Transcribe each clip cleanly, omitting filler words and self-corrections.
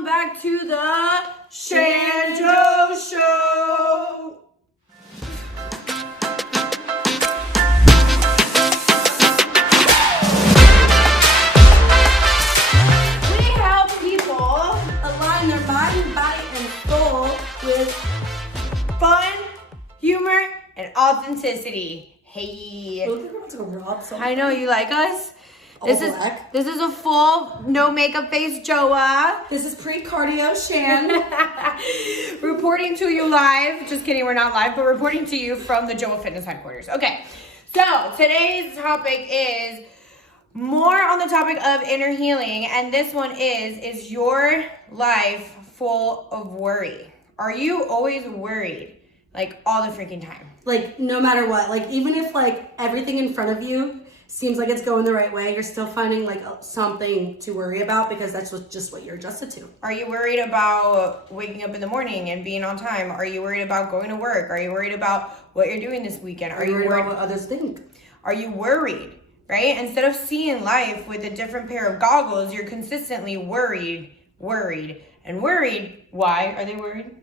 welcome back to the Shay and Joe Show. We help people align their mind, body, and soul with fun, humor, and authenticity. Hey. I know you like us. This is a full no makeup face Joa. This is pre-cardio Shan. Reporting to you live. Just kidding, we're not live, but reporting to you from the Joa Fitness headquarters. Okay, so today's topic is more on the topic of inner healing, and this one is your life full of worry? Are you always worried? Like all the freaking time? Like no matter what, like even if like everything in front of you seems like it's going the right way, you're still finding like something to worry about because that's just what you're adjusted to. Are you worried about waking up in the morning and being on time? Are you worried about going to work? Are you worried about what you're doing this weekend? Are you worried about what others think? Are you worried, right? Instead of seeing life with a different pair of goggles, you're consistently worried. Why are they worried?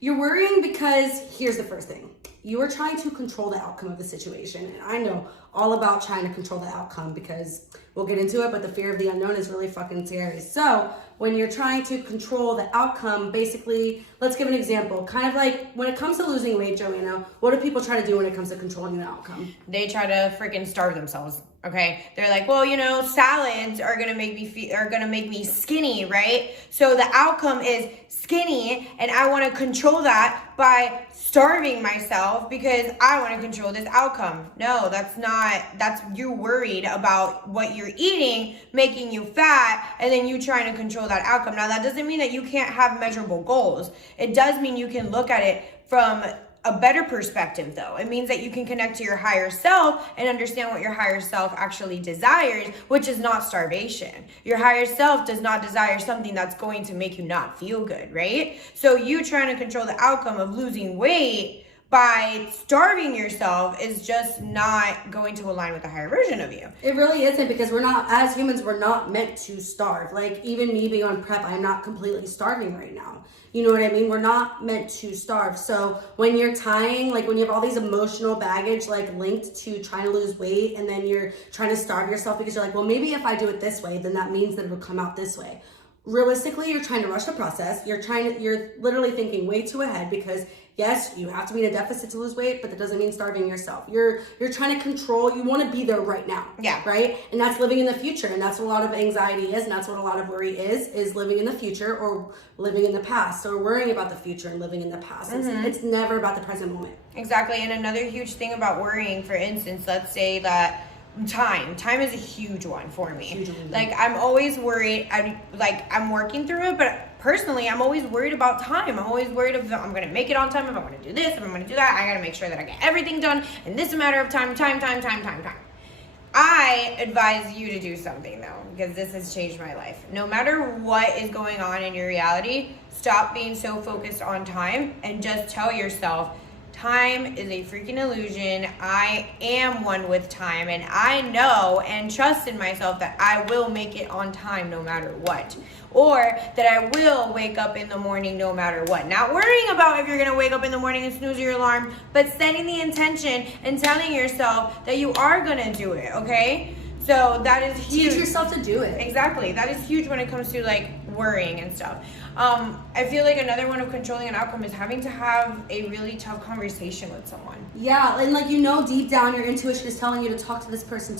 You're worrying because here's the first thing. You are trying to control the outcome of the situation. And I know all about trying to control the outcome because we'll get into it, but the fear of the unknown is really fucking scary. So when you're trying to control the outcome, basically, let's give an example. Kind of like when it comes to losing weight, Joanna, what do people try to do when it comes to controlling the outcome? They try to freaking starve themselves. Okay, they're like, well, you know, salads are gonna make me skinny, right? So the outcome is skinny, and I want to control that by starving myself because I want to control this outcome. No, that's you worried about what you're eating making you fat, and then you trying to control that outcome. Now that doesn't mean that you can't have measurable goals. It does mean you can look at it from a better perspective, though. It means that you can connect to your higher self and understand what your higher self actually desires, which is not starvation. Your higher self does not desire something that's going to make you not feel good, right? So you trying to control the outcome of losing weight by starving yourself is just not going to align with the higher version of you. It really isn't, because we're not, as humans, we're not meant to starve. Like even me being on prep, I'm not completely starving right now. You know what I mean? We're not meant to starve. So when you're tying, like when you have all these emotional baggage, like linked to trying to lose weight, and then you're trying to starve yourself because you're like, well, maybe if I do it this way, then that means that it'll come out this way. Realistically, you're trying to rush the process. You're literally thinking way too ahead because yes, you have to be in a deficit to lose weight, but that doesn't mean starving yourself. You're trying to control, you want to be there right now. Yeah. Right? And that's living in the future. And that's what a lot of anxiety is. And that's what a lot of worry is living in the future or living in the past. So worrying about the future and living in the past. Mm-hmm. It's never about the present moment. Exactly. And another huge thing about worrying, for instance, let's say that time is a huge one for me. Like I'm always worried. I'm working through it, but personally I'm always worried about time. I'm always worried if I'm gonna make it on time, if I'm gonna do this, if I'm gonna do that. I gotta make sure that I get everything done in this matter of time. I advise you to do something though, because this has changed my life. No matter what is going on in your reality, stop being so focused on time and just tell yourself, time is a freaking illusion. I am one with time, and I know and trust in myself that I will make it on time no matter what. Or that I will wake up in the morning no matter what. Not worrying about if you're gonna wake up in the morning and snooze your alarm, but setting the intention and telling yourself that you are gonna do it, okay? So that is huge. Teach yourself to do it. Exactly. That is huge when it comes to like worrying and stuff. I feel like another one of controlling an outcome is having to have a really tough conversation with someone. Yeah, and like, you know, deep down your intuition is telling you to talk to this person,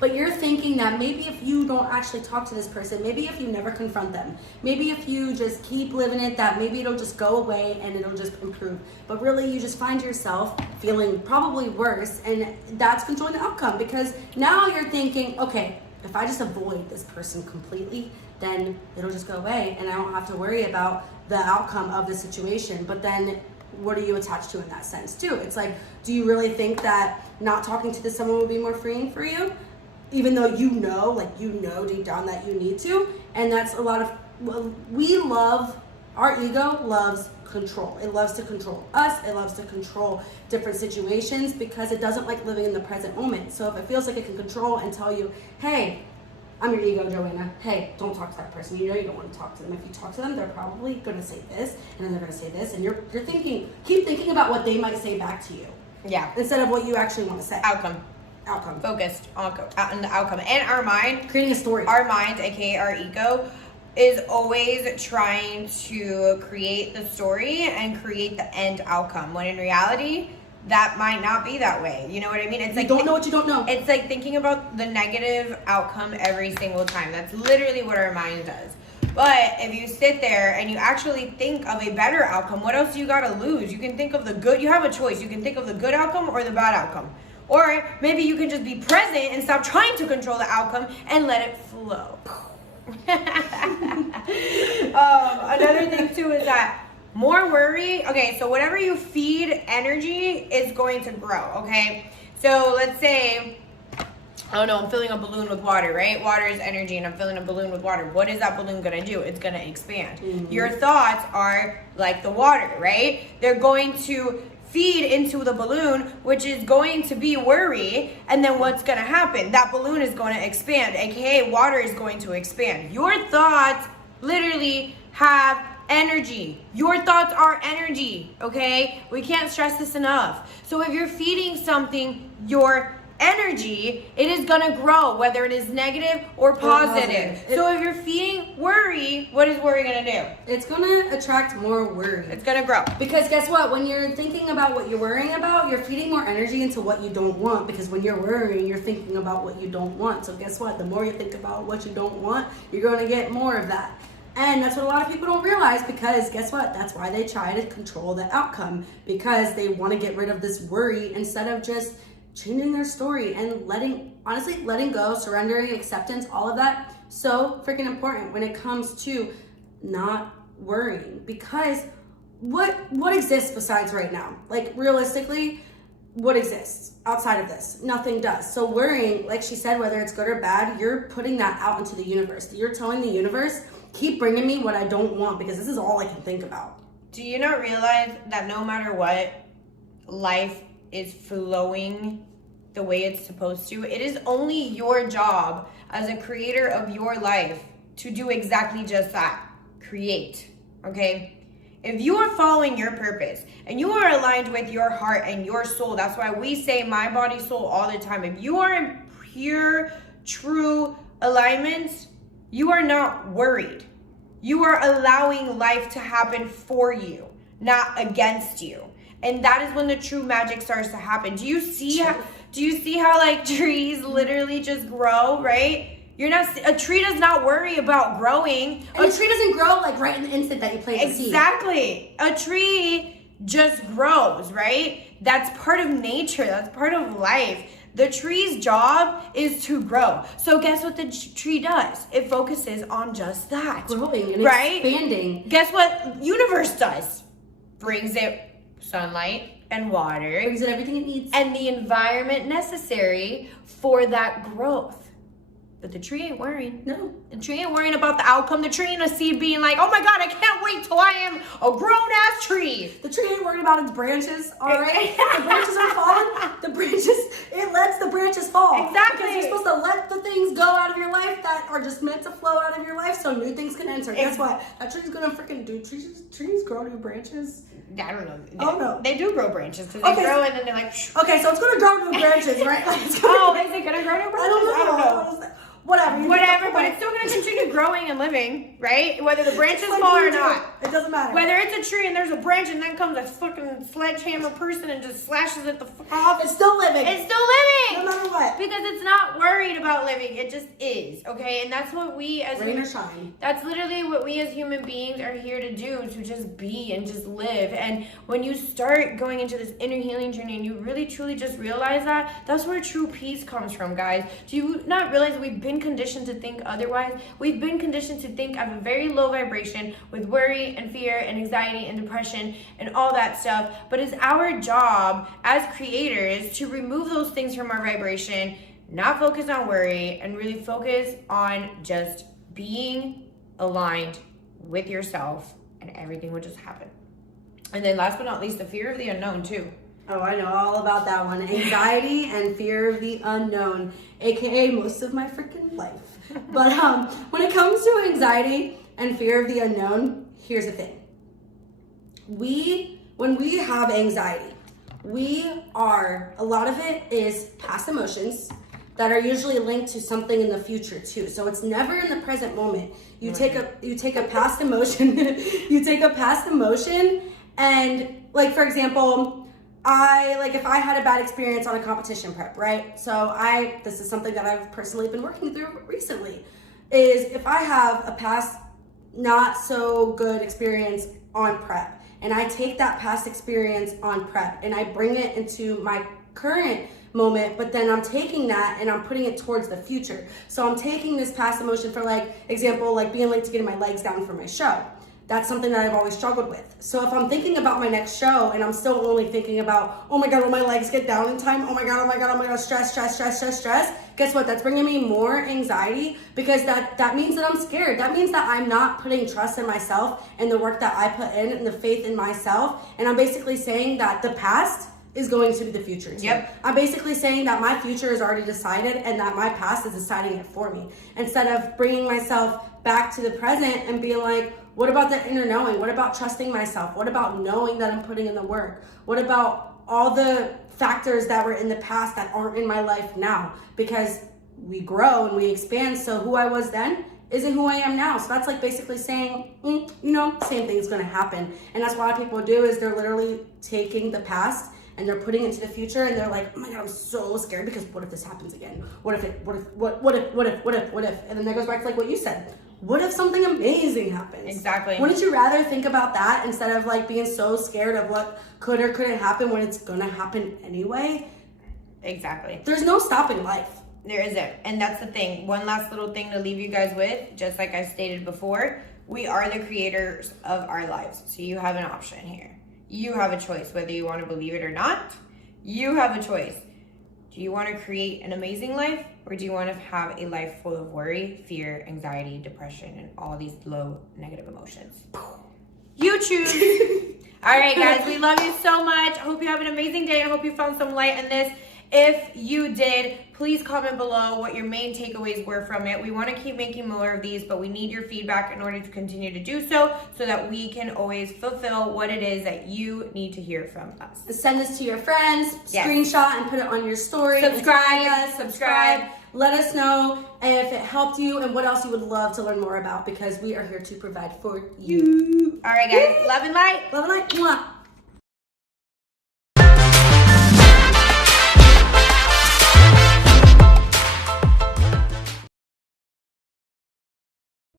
but you're thinking that maybe if you don't actually talk to this person, maybe if you never confront them, maybe if you just keep living it, that maybe it'll just go away and it'll just improve. But really, you just find yourself feeling probably worse, and that's controlling the outcome, because now you're thinking, okay, if I just avoid this person completely, then it'll just go away and I don't have to worry about the outcome of the situation. But then what are you attached to in that sense too? It's like, do you really think that not talking to this someone will be more freeing for you? Even though you know deep down that you need to. And that's a lot of, our ego loves control. It loves to control us. It loves to control different situations because it doesn't like living in the present moment. So if it feels like it can control and tell you, hey, I'm your ego, Joanna. Hey, don't talk to that person. You know you don't want to talk to them. If you talk to them, they're probably going to say this, and then they're going to say this, and you're thinking, keep thinking about what they might say back to you. Yeah. Instead of what you actually want to say. Outcome. Focused on the outcome. And our mind, creating a story. Our mind, aka our ego, is always trying to create the story and create the end outcome. When in reality, that might not be that way. You know what I mean? It's like you don't know what you don't know. It's like thinking about the negative outcome every single time. That's literally what our mind does. But if you sit there and you actually think of a better outcome, what else do you gotta lose? You can think of the good. You have a choice. You can think of the good outcome or the bad outcome. Or maybe you can just be present and stop trying to control the outcome and let it flow. Another thing too is that more worry. Okay, so whatever you feed energy is going to grow. Okay, so let's say, I don't know, I'm filling a balloon with water, right? Water is energy, and I'm filling a balloon with water. What is that balloon gonna do? It's gonna expand. Mm-hmm. Your thoughts are like the water, right? They're going to feed into the balloon, which is going to be worry, and then what's going to happen? That balloon is going to expand, aka water is going to expand. Your thoughts literally have energy. Your thoughts are energy, okay? We can't stress this enough. So if you're feeding something your energy, it is gonna grow, whether it is negative or positive. So if you're feeding worry, what is worry gonna do? It's gonna attract more worry. It's gonna grow. Because guess what? When you're thinking about what you're worrying about, you're feeding more energy into what you don't want. Because when you're worrying, you're thinking about what you don't want. So guess what? The more you think about what you don't want, you're gonna get more of that. And that's what a lot of people don't realize, because guess what? That's why they try to control the outcome, because they want to get rid of this worry instead of just changing their story and letting go, surrendering, acceptance, all of that. So freaking important when it comes to not worrying, because what exists besides right now? Like realistically, what exists outside of this? Nothing does. So worrying, like she said, whether it's good or bad, you're putting that out into the universe. You're telling the universe, keep bringing me what I don't want, because this is all I can think about. Do you not realize that no matter what, life is flowing the way it's supposed to? It is only your job as a creator of your life to do exactly just that. Create, okay? If you are following your purpose and you are aligned with your heart and your soul, that's why we say mind, body, soul all the time. If you are in pure, true alignment, you are not worried. You are allowing life to happen for you, not against you. And that is when the true magic starts to happen. Do you see how like trees literally just grow, right? A tree does not worry about growing. And a tree doesn't grow like right in the instant that you plant the seed. Exactly. A tree just grows, right? That's part of nature. That's part of life. The tree's job is to grow. So guess what the tree does? It focuses on just that. Growing and right? expanding. Guess what universe does? Brings it sunlight and water. Brings it everything it needs. And the environment necessary for that growth. But the tree ain't worrying. No. The tree ain't worrying about the outcome. The tree ain't a seed being like, oh my God, I can't wait till I am a grown-ass tree. The tree ain't worried about its branches, all right? The branches are falling. It lets the branches fall. Exactly. Because you're supposed to let the things go out of your life that are just meant to flow out of your life so new things can enter. Guess what? That tree's gonna freaking do. Trees grow new branches. I don't know. Oh, no. They do grow branches because they grow and then they're like, psh. Okay, so it's gonna grow new branches, right? Is it gonna grow new branches? I don't know. Whatever, but it's still going to continue growing and living, right? Whether the branches fall or not. It doesn't matter. Whether it's a tree and there's a branch and then comes a fucking sledgehammer person and just slashes it the fuck off. It's still living. It's still living. No matter what. Because it's not worried about living. It just is, okay? And that's what we as rain or shine. That's literally what we as human beings are here to do, to just be and just live. And when you start going into this inner healing journey and you really truly just realize that, that's where true peace comes from, guys. Do you not realize we've been conditioned to think otherwise? We've been conditioned to think of a very low vibration with worry and fear and anxiety and depression and all that stuff. But it's our job as creators to remove those things from our vibration, not focus on worry, and really focus on just being aligned with yourself, and everything will just happen. And then last but not least, the fear of the unknown too. Oh, I know all about that one. Anxiety and fear of the unknown, aka most of my freaking life. But when it comes to anxiety and fear of the unknown, here's the thing. When we have anxiety, a lot of it is past emotions that are usually linked to something in the future too. So it's never in the present moment. You take a past emotion, and like, for example, if I had a bad experience on a competition prep, right? So this is something that I've personally been working through recently, is if I have a past not so good experience on prep, and I take that past experience on prep and I bring it into my current moment, but then I'm taking that and I'm putting it towards the future. So I'm taking this past emotion, for example, being late to getting my legs down for my show. That's something that I've always struggled with. So if I'm thinking about my next show and I'm still only thinking about, oh my God, will my legs get down in time? Oh my God, stress. Guess what? That's bringing me more anxiety, because that means that I'm scared. That means that I'm not putting trust in myself and the work that I put in and the faith in myself. And I'm basically saying that the past is going to be the future too. Yep. I'm basically saying that my future is already decided and that my past is deciding it for me. Instead of bringing myself back to the present and being like, what about the inner knowing? What about trusting myself? What about knowing that I'm putting in the work? What about all the factors that were in the past that aren't in my life now? Because we grow and we expand, so who I was then isn't who I am now. So that's basically saying, same thing's gonna happen. And that's what a lot of people do, is they're literally taking the past and they're putting it into the future, and they're like, oh my God, I'm so scared because what if this happens again? What if? And then that goes back to what you said. What if something amazing happens? Exactly. Wouldn't you rather think about that instead of being so scared of what could or couldn't happen when it's gonna happen anyway? Exactly. There's no stopping life. There isn't. And that's the thing. One last little thing to leave you guys with, just like I stated before, we are the creators of our lives. So you have an option here. You have a choice, whether you want to believe it or not. You have a choice. Do you want to create an amazing life, or do you want to have a life full of worry, fear, anxiety, depression, and all these low negative emotions? You choose. All right, guys, we love you so much. I hope you have an amazing day. I hope you found some light in this. If you did, please comment below what your main takeaways were from it. We want to keep making more of these, but we need your feedback in order to continue to do so that we can always fulfill what it is that you need to hear from us. Send this to your friends, Yes. Screenshot and put it on your story. Subscribe. Let us know if it helped you and what else you would love to learn more about, because we are here to provide for you. All right, guys. Love and light. Love and light. Mwah.